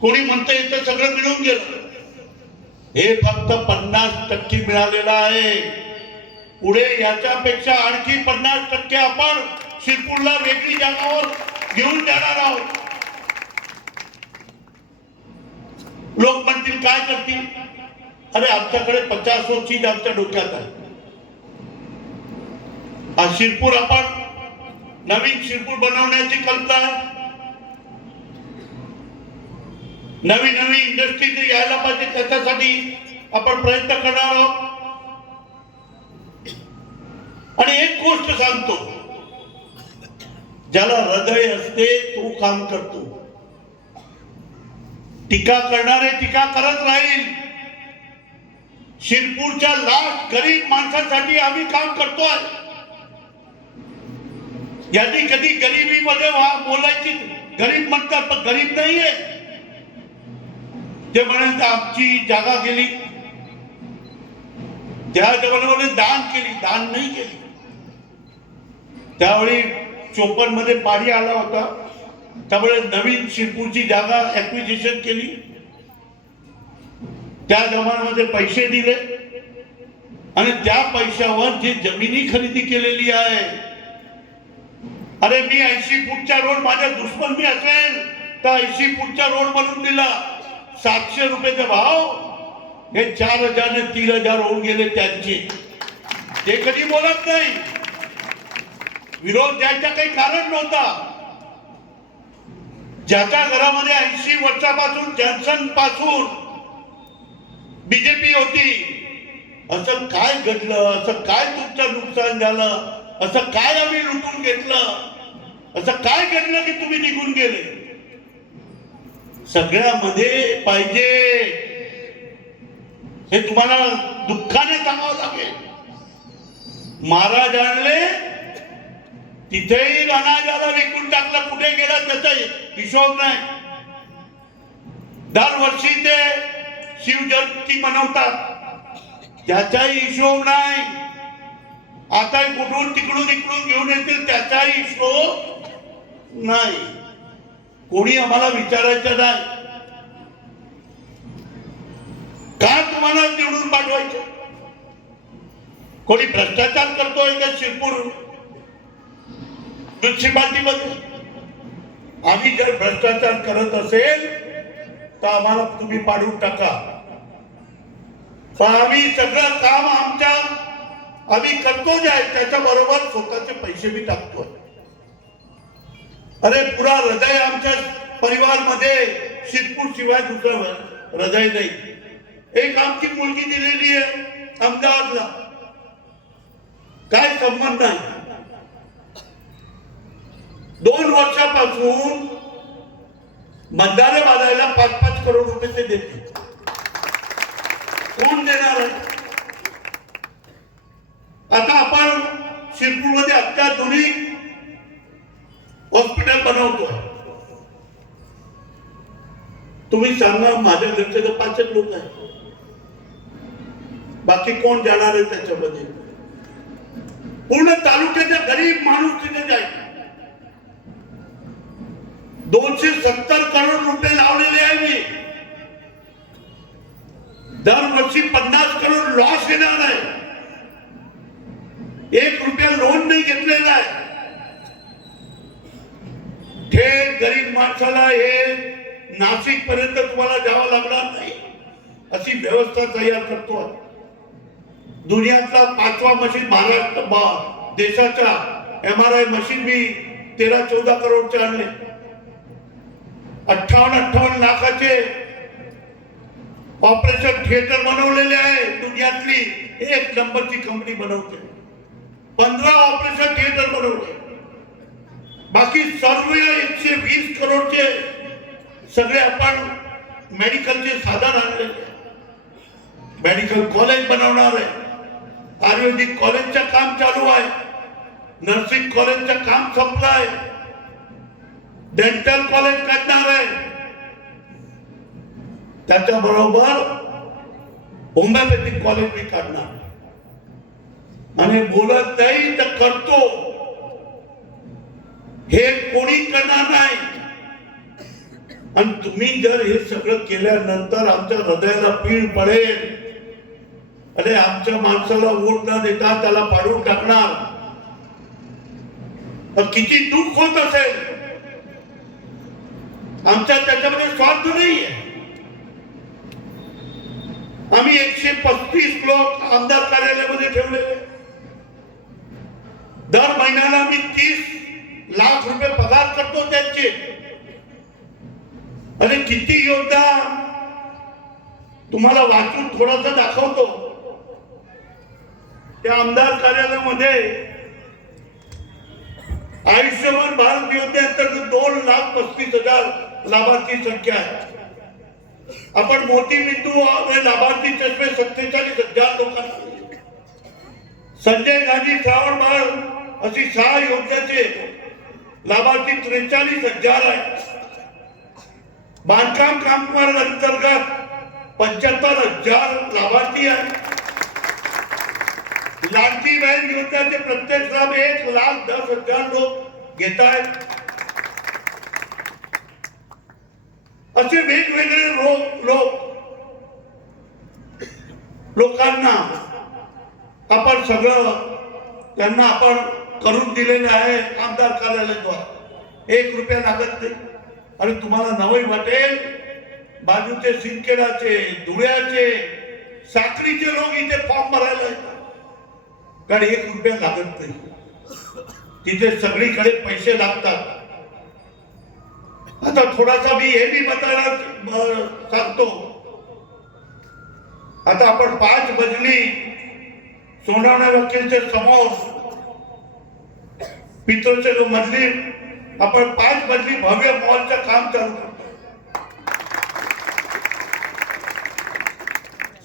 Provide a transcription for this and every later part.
कोणी म्हणतं इथं सगळं मिळून गेलं, हे फक्त 50% मिळालेलं आहे. पुढे याच्यापेक्षा आणखी 50% आपण शिरपूरला वेगळी जागावर घेऊन जाणार आहोत. लोक म्हणतील काय करतील, अरे आमच्याकडे 50 वर्षी आमच्या डोक्यात आहे. हा शिरपूर आपण नवीन शिरपूर बनवण्याची कल्पना आहे. नवी नवी इंडस्ट्री यायला पाहिजे, त्याच्यासाठी आपण प्रयत्न करणार आहोत. आणि एक गोष्ट सांगतो, ज्याला हृदय असते तो काम करतो. टीका करणारे टीका करत राहील. शिरपूरच्या लाख गरीब माणसांसाठी आम्ही काम करतोय. यांनी कधी गरिबीमध्ये बोलायची, गरीब म्हणतात पण गरीब नाहीये. ते म्हणत आमची जागा गेली, त्या जमान्यामध्ये दान केली, दान नाही केली. त्यावेळी 54 मध्ये पाणी आला होता, त्यामुळे नवीन शिरपूरची जागा ऍक्विजिशन केली. त्या जमान्यामध्ये पैसे दिले आणि त्या पैशावर जी जमिनी खरेदी केलेली आहे. अरे मी 80 फूटचा रोड, माझ्या दुश्मन मी असेल तर 80 फूटचा रोड बनवून दिला. 700 रुपयाचा भाव हे 4000 ने 3000 होऊन गेले त्यांचे. ते कधी बोलत नाही. विरोध द्यायचा काही कारण नव्हता. ज्याच्या घरामध्ये 80 वर्षापासून जॉन्सन पासून बीजेपी होती, असं काय घडलं, असं काय तुमचं नुकसान झालं, असं काय आम्ही लुटून घेतलं, असं काय घडलं की तुम्ही निघून गेले. सगळ्यामध्ये पाहिजे हे तुम्हाला दुःखाने सांगावं लागेल. महाराज आणले, तिथेही अनाजाला विकून टाकलं, कुठे गेला त्याचा हिशोब नाही. दरवर्षी ते शिवजयंती मनवतात, त्याचाही हिशोब नाही. आता कुठून तिकडून इकडून घेऊन येतील, त्याचाही हिशोब नाही. कोणी आम्हाला विचारायचं नाही का तुम्हाला निवडून पाठवायचं. कोणी भ्रष्टाचार करतोय का शिरपूर म्युन्सिपाल्टीमध्ये? आम्ही जर भ्रष्टाचार करत असेल तर आम्हाला तुम्ही पाडून टाका, पण आम्ही सगळं काम आम्ही करतो जे आहे त्याच्याबरोबर स्वतःचे पैसे बी टाकतोय. अरे पुरा हृदय आमच्या परिवारमध्ये शिरपूर शिवाय दुसरं हृदय नाही. एक आमची मुलगी दिलेली आहे अहमदाबादला, काय संबंध नाही. 2 वर्षापासून बंधारे बांधायला 5-5 करोड रुपये ते देते. कोण देणार आहे? आता आपण शिरपूरमध्ये अत्याधुनिक हॉस्पिटल बनवतोय. तुम्ही सांगा, माझ्या घरचे तर 5 लोक आहेत, बाकी कोण जाणार आहे त्याच्यामध्ये? पूर्ण तालुक्याचा गरीब माणूस तिथे जाईल. 270 करोड रुपये लावलेले आहे मी. दरवर्षी 50 करोड लॉस येणार आहे. 1 रुपया लोन नाही घेतलेला आहे. थेट गरीब माणसाला हे नाशिक पर्यंत तुम्हाला जावं लागणार नाही अशी व्यवस्था तयार करतो. दुनियातला 5वा मशीन महाराष्ट्र देशाचा MRI मशीन मी 13-14 करोडचे आणले. 58 लाखाचे ऑपरेशन थिएटर बनवलेले आहे. दुनियातली 1 नंबरची कंपनी बनवते. 15 ऑपरेशन थिएटर बनवले. बाकी सर्व 120 करोडचे सगळे आपण मेडिकलचे साधन आणलेले. मेडिकल कॉलेज बनवणार आहे. आयुर्वेदिक कॉलेजचं काम चालू आहे. नर्सिंग कॉलेजचं काम संपलं आहे. डेंटल कॉलेज करणार आहे. त्याच्याबरोबर होमिओपॅथिक कॉलेज भी काढणार. आणि बोलत नाही तर करतो हे कोणी करणार नाही. आणि तुम्ही जर हे सगळं केल्यानंतर आमच्या हृदयाला पीळ पडेल, अरे आमच्या माणसाला वोट न देता त्याला पाडून टाकणार, तर किती दुःख होत असेल. आमच्या त्याच्यामध्ये स्वार्थ नाहीये. आम्ही 135 लोक आमदार कार्यालयामध्ये ठेवलेले. दर महिन्याला आम्ही 30 लाख रुपये पगार करतो त्यांचे. अरे किती योद्धा तुम्हाला वाचून थोडासा दाखवतो. त्या आमदार कार्यालयामध्ये आयुष्यमान भारत योजनेअंतर्गत 2,35,000 लाभार्थी संख्या आहे. आपण मोती बिंदू लाभार्थी चष्मे 47,000 लोकांना. संजय गांधी श्रावण बाळ अशी 6 योजनेचे लाभार्थी 43,000 आहेत. बांधकाम कामगार अंतर्गत 75,000 लाभार्थी आहेत. लाडकी बहीण योजनेचे प्रत्येक लाभ 1,10,000 लोक घेत आहेत. असे वेगवेगळे लोकांना आपण सगळं त्यांना आपण करून दिलेले आहे आमदार कार्यालयाद्वारे. 1 रुपया लागत नाही. आणि तुम्हाला नवई वाटेल, बाजूचे सिंदखेडाचे, धुळ्याचे, साक्रीचे लोक इथे फॉर्म भरायला येतात, कारण 1 रुपया लागत नाही. तिथे सगळीकडे पैसे लागतात. आता थोडासा मी हे बी बतायला सांगतो. आता आपण 5 मजली सोनावणे वकीलच्या समोर पितोरचे जो मजली आपण 5 मजली भव्य मॉलचं काम चालू करतो.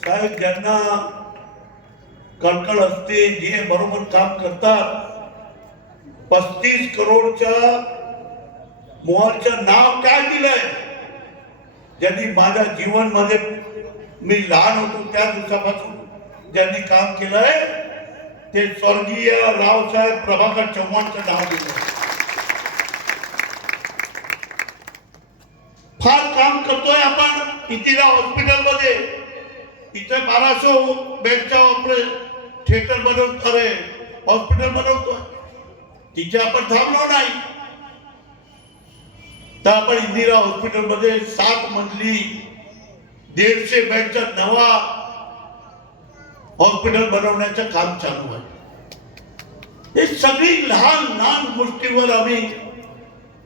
साहेब ज्यांना कणकण असते, जे बरोबर काम करतात, 35 करोडच्या मॉलचं नाव काय दिलंय? ज्यांनी माझ्या जीवन मध्ये मी लहान होतो त्या दिवसापासून ज्यांनी काम केलंय ते स्वर्गीय रावसाहेब प्रभाकर चव्हाणचं नाव दिलं. फार काम करतोय आपण इंदिरा हॉस्पिटल मध्ये. इथे 1200 बेडचा थिएटर बनवतो, हॉस्पिटल बनवतोय. तिथे आपण थांबलो नाही, तर आपण इंदिरा हॉस्पिटल मध्ये 7 मजली 150 बेडचा नवा हॉस्पिटल बनवण्याचं काम चालू आहे. हे सगळी लहान लहान गोष्टीवर आम्ही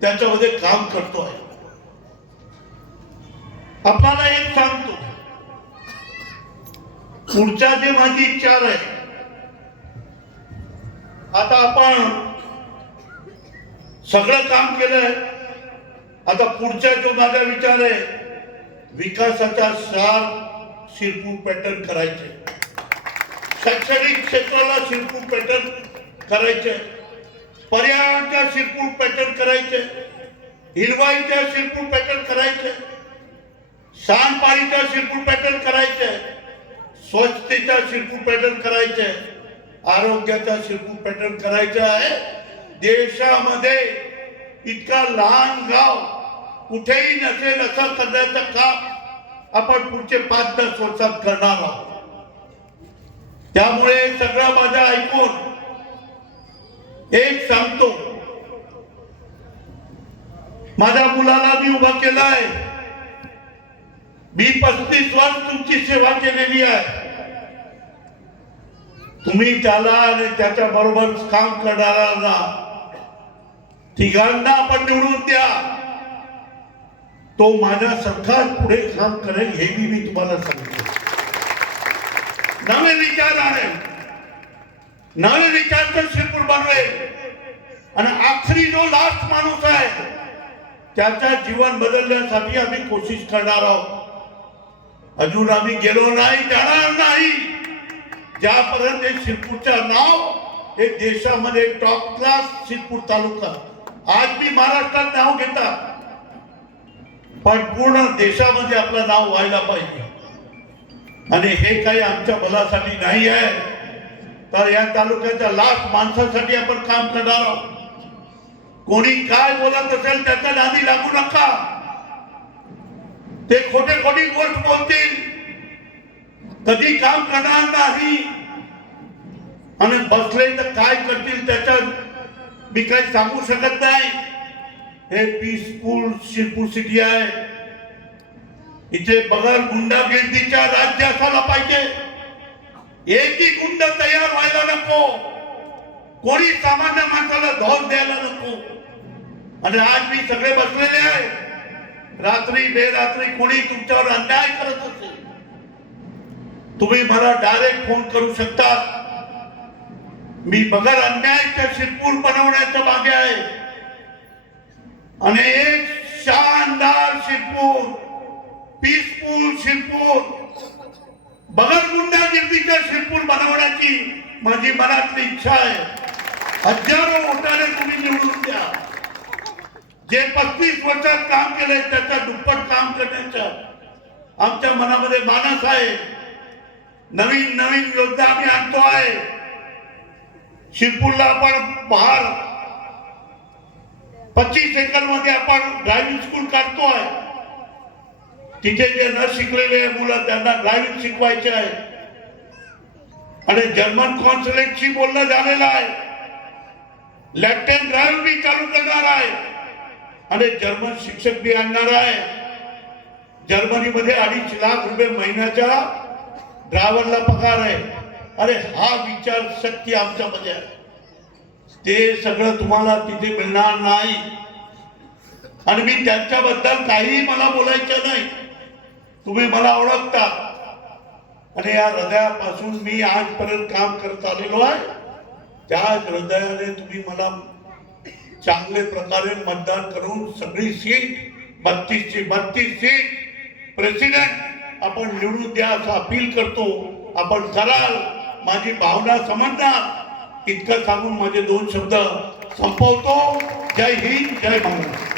त्याच्यामध्ये काम करतो आहे. आपल्याला एक सांगतो, पुढच्या जे माझी इच्छा आहे, आता आपण सगळं काम केलंय. आता पुढचा जो माझा विचार आहे, विकासाचा 4 शिरपूर पॅटर्न करायचे. शैक्षणिक क्षेत्राला शिरपूर पॅटर्न करायचे, पर्यावरणाच्या शिरपूर पॅटर्न करायचे, हिरवाईच्या शिरपूर पॅटर्न करायचे, सांडपाणीच्या शिरपूर पॅटर्न करायचे, स्वच्छतेचा शिरपूर पॅटर्न करायचे, आरोग्याचा शिरपूर पॅटर्न करायचा आहे. देशामध्ये इतका लहान गाव कुठेही नसेल असं करण्याचं काम आपण पुढचे 5-10 वर्षात करणार आहोत. त्यामुळे सगळं माझं ऐकून एक सांगतो, माझ्या मुलाला मी उभा केलाय. मी 35 वर्ष तुमची सेवा केलेली आहे. तुम्ही त्याला आणि त्याच्या बरोबर काम करणाऱ्यांना तिघांना आपण निवडून द्या. तो माझ्या सरकार पुढे काम करेल हे मी तुम्हाला सांगतो. नवे विचार आणेल, नवे विचारचं शिरपूर बनवेल. आणि आखरी जो लास्ट माणूस आहे त्याचं जीवन बदलण्यासाठी आम्ही कोशिश करणार आहोत. अजून आम्ही गेलो नाही, जाणार नाही, ज्यापर्यंत शिरपूरचं नाव हे देशामध्ये टॉप क्लास शिरपूर तालुका, आज मी महाराष्ट्रात नाव घेतात, पण पूर्ण देशामध्ये आपलं नाव व्हायला पाहिजे. आणि हे काही आमच्या बलासाठी नाही आहे, तर या तालुक्याच्या लाख माणसासाठी आपण काम करणार आहोत. कोणी काय बोलत असेल त्याच्या नादी लागू नका. ते खोटे खोटी गोष्ट बोलतील, कधी काम करणार नाही आणि बसले तर काय करतील त्याच्यात मी काही सांगू शकत नाही. हे पीसफुल शिरपूर सिटी आहे. इथे बगर गुंडागिर्दीचा राज्य असायला पाहिजे. एकही गुंड तयार व्हायला नको, कोणी सामान्य माणसाला धोस द्यायला नको. आणि आज मी सगळे बसलेले आहे, रात्री बेरात्री कोणी तुमच्यावर अन्याय करत असेल तुम्ही मला डायरेक्ट फोन करू शकता. मी बगर अन्यायाच्या शिरपूर बनवण्याच्या मागे आहे आणि एक शानदार शिरपूर, पीसफुल शिरपूर, बगर गुंडागिर्दीच्या शिरपूर बनवण्याची माझी मनातली इच्छा आहे. हजारो वोटाने तुम्ही निवडून द्या. जे 35 वर्षात काम केलंय त्याचा दुप्पट काम करण्याचा आमच्या मनामध्ये मानस आहे. नवीन नवीन योजना आम्ही आणतो आहे. शिरपूरला आपण बाहेर 25 एकर मध्ये आपण ड्रायव्हिंग स्कूल काढतोय. तिथे जे न शिकलेले मुलं त्यांना ड्रायव्हिंग शिकवायचे आहे आणि जर्मन कॉन्सुलेटशी बोलणं झालेलं आहे. लेफ्टनंट ड्रायव्हर बी चालू करणार आहे आणि जर्मन शिक्षक बी आणणार आहे. जर्मनीमध्ये 2.5 लाख रुपये महिन्याच्या ड्रायव्हरला पगार आहे. अरे हा विचार शक्ती आमच्यामध्ये आहे. ते सगळं तुम्हाला तिथे मिळणार नाही आणि मी त्यांच्याबद्दल काही मला बोलायचं नाही. तुम्ही मला ओळखता आणि या हृदयापासून मी आजपर्यंत काम करत आलेलो आहे. त्याच हृदयाने तुम्ही मला चांगले प्रकारे मतदान करून सगळी सीट 32 ची 32 सीट प्रेसिडेंट आपण निवडून द्या असं अपील करतो. आपण कराल, माझी भावना समजणार. इतकं सांगून माझे 2 शब्द संपवतो. जय हिंद, जय महाराष्ट्र.